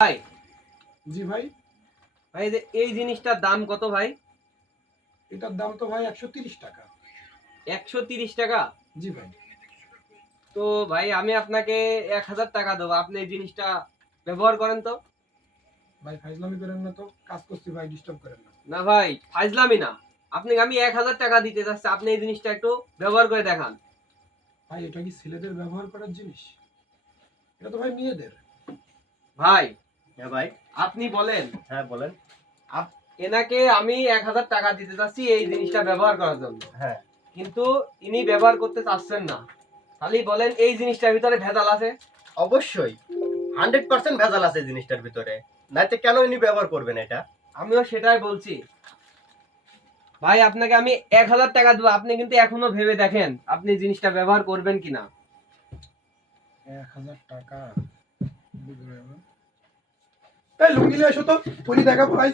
ভাই জি ভাই, ভাই এই জিনিসটার দাম কত ভাই? এটার দাম তো ভাই 130 টাকা। 130 টাকা? জি ভাই। তো ভাই আমি আপনাকে 1000 টাকা দেবো, আপনি এই জিনিসটা ব্যবহার করেন তো। ভাই ফাইজলামি করেন না তো, কাজ করছি ভাই, ডিস্টার্ব করেন না। না ভাই, ফাজলামি না। আপনি আমি 1000 টাকা দিতে চাচ্ছি, আপনি এই জিনিসটা একটু ব্যবহার করে দেখান। ভাই এটা কি ছেলেদের ব্যবহার করার জিনিস? এটা তো ভাই মেয়েদের। ভাই হ্যাঁ ভাই। আপনি বলেন, হ্যাঁ বলেন। এনাকে আমি 1000 টাকা দিতে চাচ্ছি এই জিনিসটা ব্যবহার করার জন্য, হ্যাঁ কিন্তু ইনি ব্যবহার করতে চাচ্ছেন না। খালি বলেন এই জিনিসটার ভিতরে ভেজাল আছে। অবশ্যই 100% ভেজাল আছে জিনিসটার ভিতরে, নাইতে কেন ইনি ব্যবহার করবেন এটা? আমিও সেটাই বলছি। ভাই আপনাকে আমি 1000 টাকা দেবো, আপনি কিন্তু এখনো ভেবে দেখেন আপনি জিনিসটা ব্যবহার করবেন কিনা। 1000 টাকা? এই লুঙ্গি নিয়ে এসো তো, পরি দেখাবো ভাই।